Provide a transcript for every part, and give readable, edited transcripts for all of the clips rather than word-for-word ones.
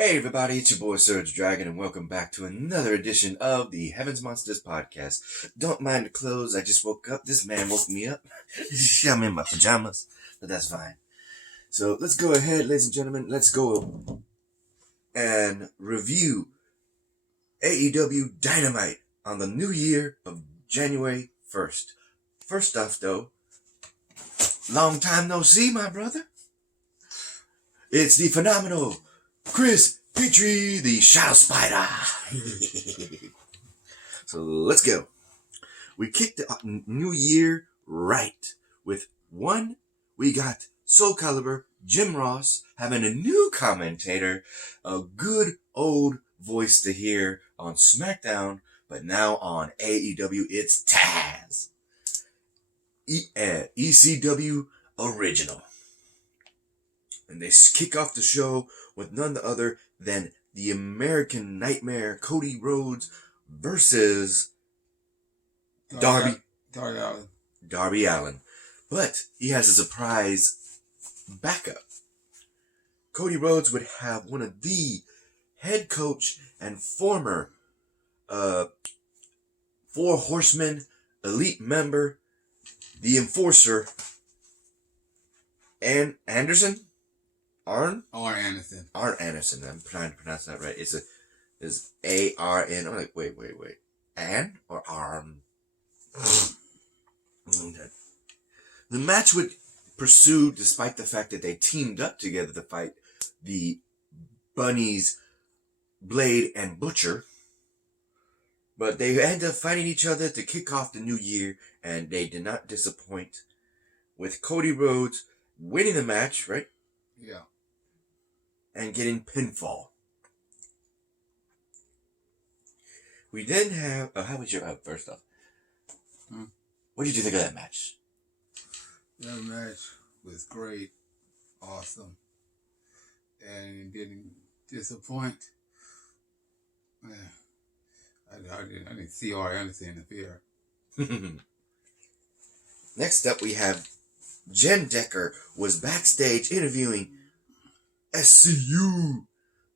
Hey everybody, it's your boy SergDragon and welcome back to another edition of the Heavens Monsters podcast. Don't mind the clothes, I just woke up. This man woke me up. I'm in my pajamas, but that's fine. So let's go ahead, ladies and gentlemen, let's go and review AEW Dynamite on the new year of January 1st. First off though, long time no see, my brother. It's the phenomenal Chris Pitre, the Shadow Spider. So let's go. We kicked the new year right with one. We got Soul Calibur, Jim Ross, having a new commentator, a good old voice to hear on SmackDown, but now on AEW, it's Taz. ECW Original. And they kick off the show with none other than the American Nightmare, Cody Rhodes versus Darby Allin. But he has a surprise backup. Cody Rhodes would have one of the head coach and former Four Horsemen elite member, the Enforcer, and Arn Anderson. I'm trying to pronounce that right. It's A-R-N. I'm like, wait. Ann or Arn? Okay. The match would pursue despite the fact that they teamed up together to fight the Bunnies, Blade, and Butcher. But they ended up fighting each other to kick off the new year, and they did not disappoint with Cody Rhodes winning the match, right? Yeah. And getting pinfall. We then have... how was your... first off. What did you think of that match? That match was great. Awesome. And it didn't disappoint. Man, I didn't see R. Anderson interfere. Next up, we have Jen Decker was backstage interviewing SCU.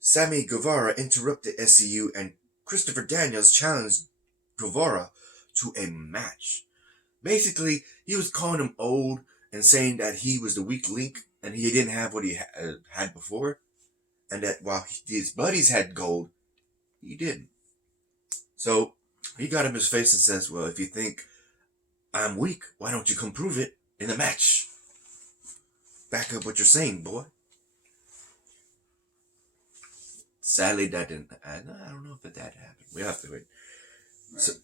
Sammy Guevara interrupted SCU and Christopher Daniels challenged Guevara to a match. Basically, he was calling him old and saying that he was the weak link and he didn't have what he had before. And that while his buddies had gold, he didn't. So he got him his face and says, well, if you think I'm weak, why don't you come prove it in a match? Back up what you're saying, boy. Sadly, that didn't. I don't know if that happened. We have to wait. Right. So,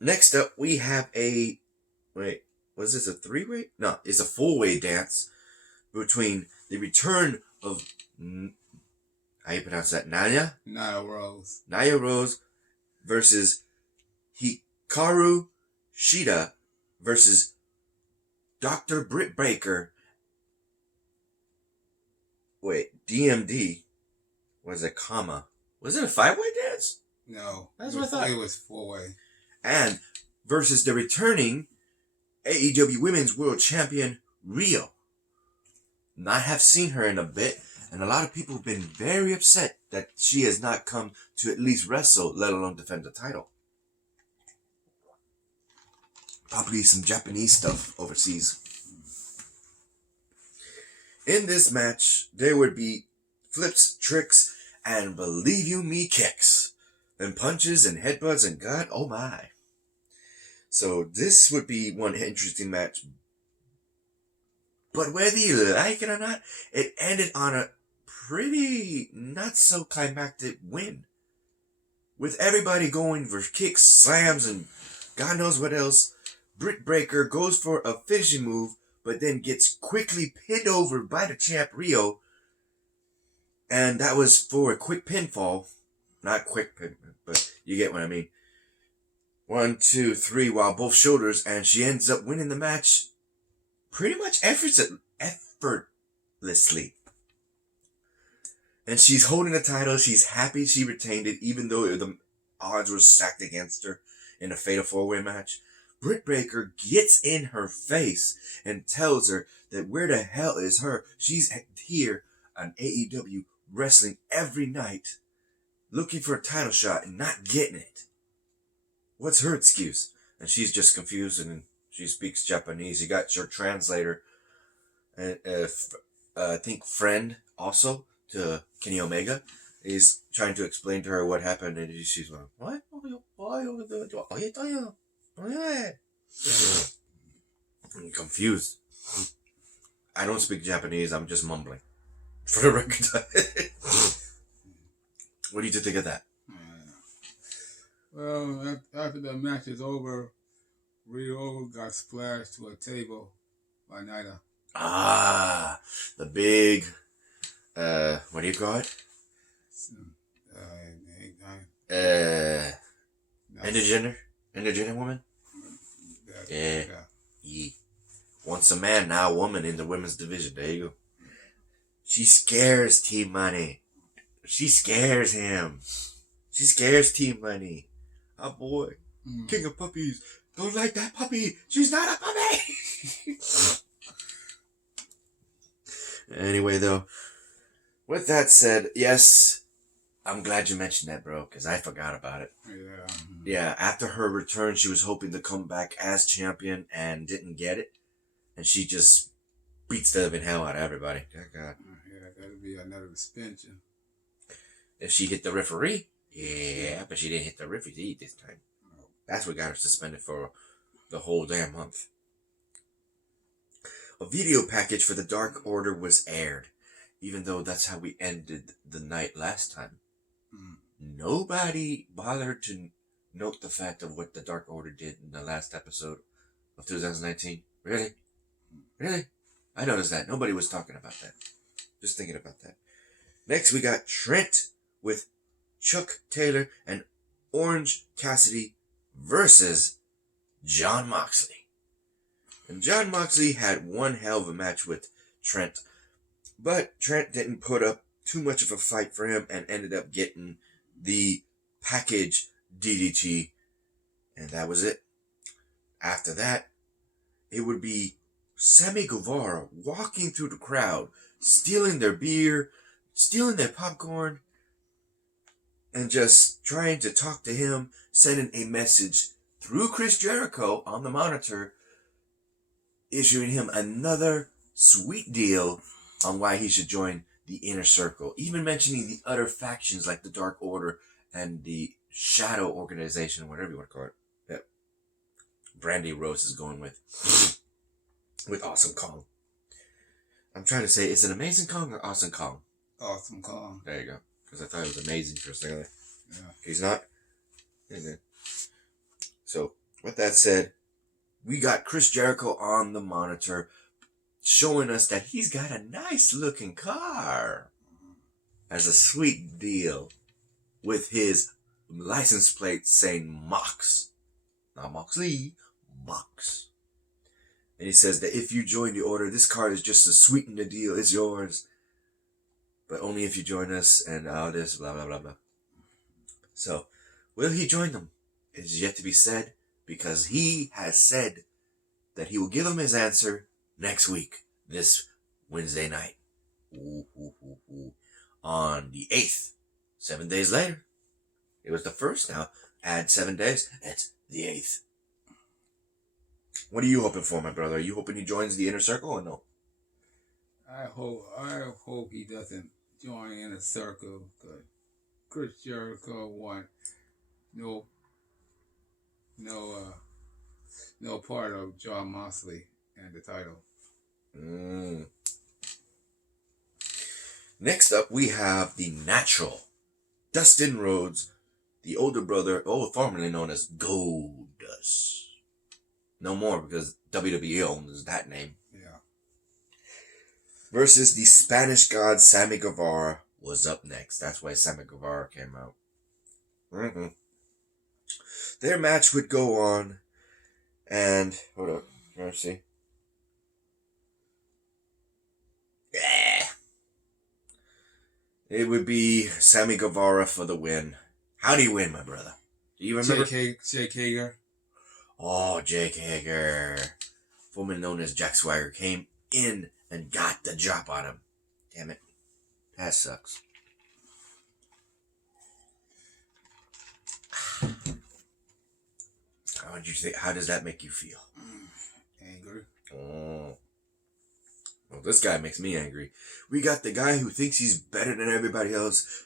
next up, we have a. Wait, was this a three-way? No, it's a four-way dance between the return of. How you pronounce that? Nia Rose versus Hikaru Shida versus Dr. Britt Baker. Wait, DMD. Was it comma? Was it a five-way dance? No. That's what I thought. It was four-way. And versus the returning AEW Women's World Champion, Rio. Not have seen her in a bit, and a lot of people have been very upset that she has not come to at least wrestle, let alone defend the title. Probably some Japanese stuff overseas. In this match, there would be flips, tricks, and believe you me, kicks. And punches and headbutts and God, oh my. So this would be one interesting match. But whether you like it or not, it ended on a pretty not so climactic win. With everybody going for kicks, slams, and God knows what else. Britt Baker goes for a finishing move, but then gets quickly pinned over by the champ Rio. And that was for a quick pinfall. Not quick pin, but you get what I mean. 1, 2, 3, while both shoulders, and she ends up winning the match pretty much effortlessly. And she's holding the title. She's happy she retained it, even though the odds were stacked against her in a fatal four-way match. Britt Baker gets in her face and tells her that where the hell is her? She's here on AEW wrestling every night, looking for a title shot and not getting it. What's her excuse? And she's just confused, and she speaks Japanese. You got your translator, and I think friend also to Kenny Omega is trying to explain to her what happened, and she's like, "What? I'm confused. I don't speak Japanese. I'm just mumbling. For the record. What do you think of that? Well, after the match is over, Rio got splashed to a table by Naito. Ah, the big, what do you call it? Intergender woman? Yeah. Once a man, now a woman in the women's division. There you go. She scares T-Money. She scares him. She scares T-Money. Oh boy. King of puppies. Don't like that puppy. She's not a puppy. Anyway, though, with that said, yes, I'm glad you mentioned that, bro, because I forgot about it. Yeah. Yeah, after her return, she was hoping to come back as champion and didn't get it. And she just beats the living hell out of everybody. Oh, God. Yeah, that'll be another suspension. If she hit the referee, yeah, but she didn't hit the referee this time. That's what got her suspended for the whole damn month. A video package for the Dark Order was aired, even though that's how we ended the night last time. Nobody bothered to note the fact of what the Dark Order did in the last episode of 2019. Really? Really? I noticed that. Nobody was talking about that. Just thinking about that. Next, we got Trent with Chuck Taylor and Orange Cassidy versus Jon Moxley. And Jon Moxley had one hell of a match with Trent, but Trent didn't put up too much of a fight for him and ended up getting the package DDT, and that was it. After that, it would be Sammy Guevara walking through the crowd, stealing their beer, stealing their popcorn, and just trying to talk to him, sending a message through Chris Jericho on the monitor, issuing him another sweet deal on why he should join the Inner Circle, even mentioning the other factions like the Dark Order and the Shadow Organization, whatever you want to call it, that Brandy Rose is going with Awesome Kong. I'm trying to say, is it Amazing Kong or Awesome Kong? Awesome Kong. There you go. Because I thought it was amazing for a second. Yeah. He's not? Yeah. So, with that said, we got Chris Jericho on the monitor showing us that he's got a nice looking car as a sweet deal with his license plate saying Mox. Not Moxley, Mox. And he says that if you join the order, this car is just to sweeten the deal. It's yours. But only if you join us and all this, blah, blah, blah, blah. So, will he join them? It's yet to be said, because he has said that he will give him his answer next week, this Wednesday night. On the 8th. 7 days later. It was the 1st now. Add 7 days. It's the 8th. What are you hoping for, my brother? Are you hoping he joins the Inner Circle or no? I hope he doesn't join Inner Circle, because Chris Jericho want no part of Jon Moxley and the title. Next up, we have the Natural. Dustin Rhodes, the older brother, formerly known as Goldust. No more, because WWE owns that name. Yeah. Versus the Spanish God, Sammy Guevara, was up next. That's why Sammy Guevara came out. Their match would go on, and hold up, let's see. Yeah. It would be Sammy Guevara for the win. How do you win, my brother? Do you remember? Jake Hager. Oh, Jake Hager, formerly known as Jack Swagger, came in and got the drop on him. Damn it. That sucks. How would you think? How does that make you feel? Angry. Oh. Well, this guy makes me angry. We got the guy who thinks he's better than everybody else,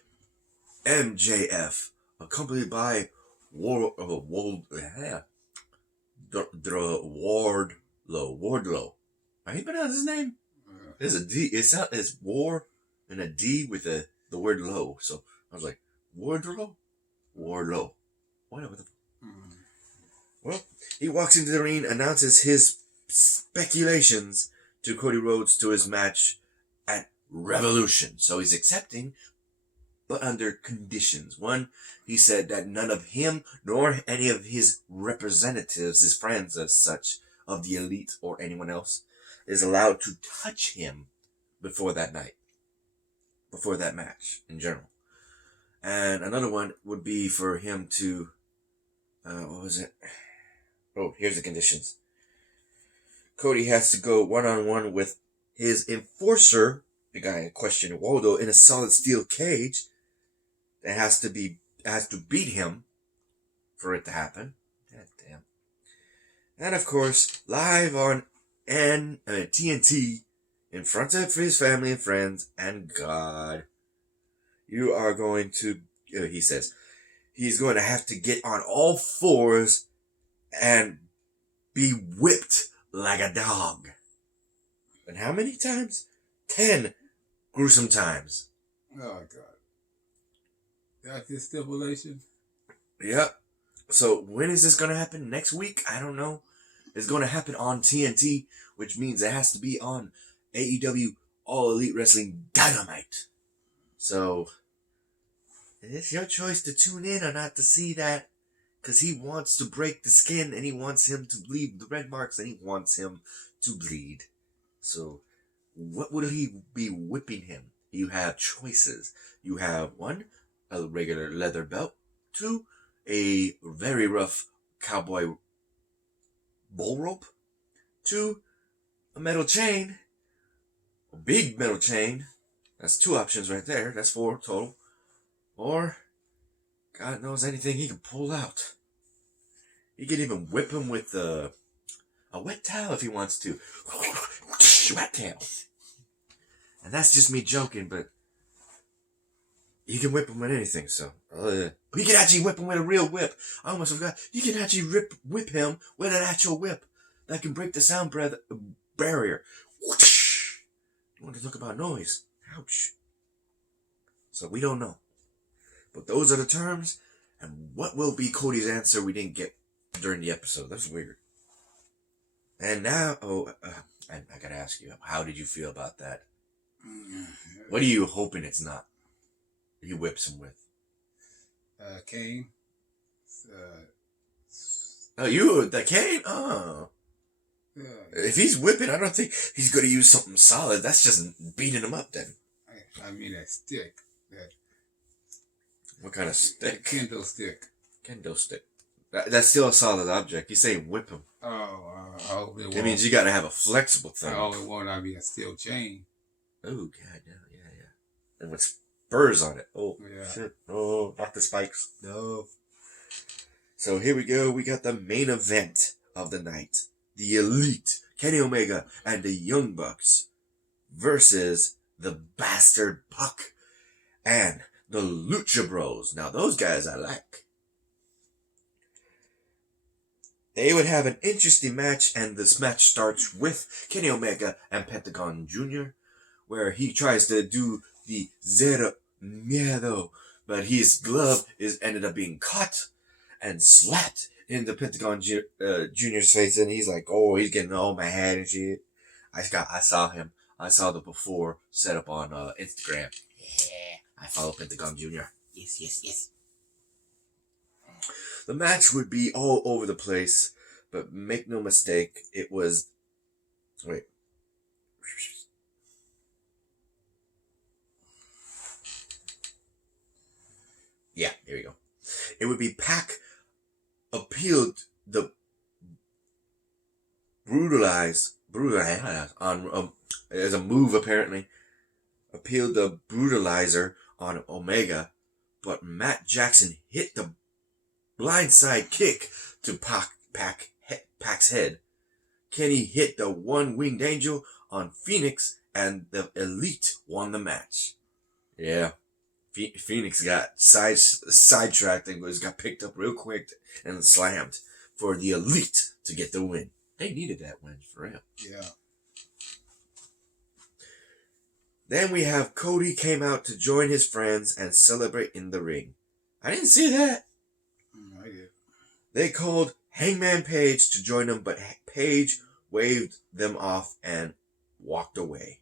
MJF, accompanied by Wardlow. How you pronounce his name? There's a D. It's War and a D with the word low. So I was like, Wardlow? Whatever the. Well, he walks into the ring, announces his speculations to Cody Rhodes to his match at Revolution. So he's accepting, but under conditions. One, he said that none of him nor any of his representatives, his friends as such, of the Elite or anyone else, is allowed to touch him before that night. Before that match, in general. And another one would be for him to, what was it? Oh, here's the conditions. Cody has to go one-on-one with his enforcer, the guy in question, Waldo, in a solid steel cage. That has to beat him for it to happen. God damn. And of course, live on TNT, in front of his family and friends and God, you are going to, he says, he's going to have to get on all fours and be whipped like a dog. And how many times? 10 gruesome times. Oh, God. That's his stipulation? Yep. So when is this going to happen? Next week? I don't know. It's going to happen on TNT, which means it has to be on AEW All Elite Wrestling Dynamite. So it's your choice to tune in or not to see that. Because he wants to break the skin and he wants him to leave the red marks and he wants him to bleed. So what would he be whipping him? You have choices. You have 1, a regular leather belt. 2, a very rough cowboy bull rope. 2, a metal chain. A big metal chain. That's 2 options right there. That's 4 total. Or God knows anything he can pull out. He could even whip him with a wet towel if he wants to. Wet towel. And that's just me joking, but you can whip him with anything, so. You can actually whip him with a real whip. I almost forgot. You can actually whip him with an actual whip that can break the sound barrier. You want to talk about noise. Ouch. So we don't know. But those are the terms, and what will be Cody's answer we didn't get during the episode. That's weird. And now, I gotta ask you, how did you feel about that? What are you hoping it's not? He whips him with? Cane. The cane? Oh. Yeah. If he's whipping, I don't think he's gonna use something solid. That's just beating him up then. I mean a stick. What kind of stick? Kendo stick. Kendo stick. That's still a solid object. He's saying whip him. It means you gotta have a flexible thing. I only want to be a steel chain. Oh, God, no, yeah. And with spurs on it. Oh, yeah. Shit. Oh, not the spikes. No. So here we go. We got the main event of the night. The Elite, Kenny Omega, and the Young Bucks versus the Bastard Puck and the Lucha Bros. Now, those guys I like. They would have an interesting match, and this match starts with Kenny Omega and Pentagon Jr., where he tries to do the Zero Miedo, but his glove ended up being caught and slapped into Pentagon Jr.'s face, and he's like, oh, he's getting all mad and shit. I saw him. I saw the before set up on Instagram. Yeah, I follow Pentagon Jr. Yes. The match would be all over the place, but make no mistake, it was... Wait. Yeah, here we go. It would be Pac appealed the brutalize on as a move apparently. Appealed the brutalizer on Omega, but Matt Jackson hit the blindside kick to Pac's head. Kenny hit the one-winged angel on Phoenix, and the Elite won the match. Yeah, Phoenix got sidetracked and got picked up real quick and slammed for the Elite to get the win. They needed that win, for real. Yeah. Then we have Cody came out to join his friends and celebrate in the ring. I didn't see that. I did. They called Hangman Page to join them, but Page waved them off and walked away.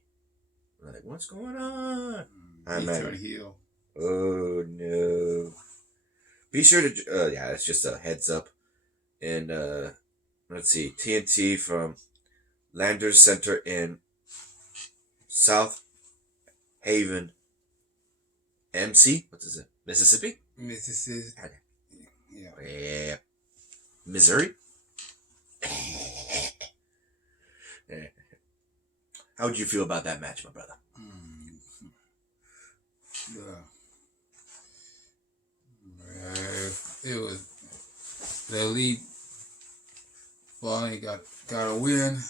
I'm like, what's going on? He turned heel. Oh, no. Be sure to... yeah, it's just a heads up. And, let's see. TNT from Landers Center in South Haven, MC? What is it? Mississippi? Mississippi. Yeah. Yeah. Missouri? How would you feel about that match, my brother? It was the Elite finally got a win.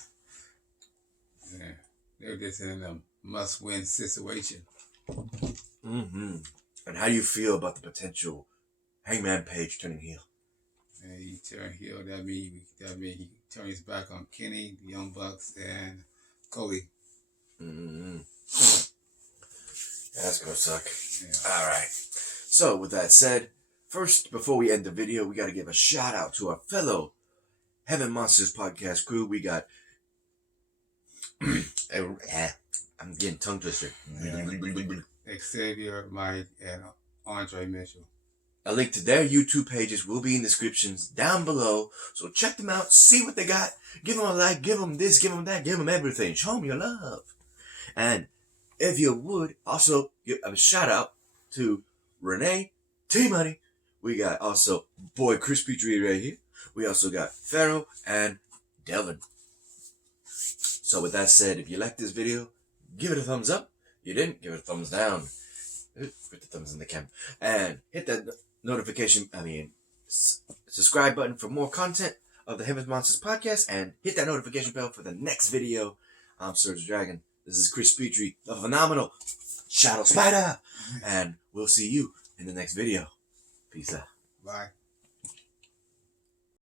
Yeah, they're just in a must-win situation. Mm-hmm. And how do you feel about the potential Hangman Page turning heel? And he turned heel. That means he turned his back on Kenny, the Young Bucks, and Cody. Mm-hmm. That's gonna suck. Yeah. All right. So with that said, first, before we end the video, we got to give a shout out to our fellow Heaven Monsters podcast crew. We got I'm getting tongue twister. Xavier, Mike, and Andre Mitchell. A link to their YouTube pages will be in the descriptions down below. So check them out, see what they got. Give them a like, give them this, give them that, give them everything. Show them your love. And if you would, also give a shout out to Renee, T-Money. We got also boy Chris Pitre right here. We also got Pharaoh and Delvin. So with that said, if you like this video, give it a thumbs up. If you didn't, give it a thumbs down. Put the thumbs in the camera. And hit that subscribe button for more content of the Heaven's Monsters podcast. And hit that notification bell for the next video. I'm SergDragon. This is Chris Pitre, the phenomenal Shadow Spider. And we'll see you in the next video. Peace out. Bye.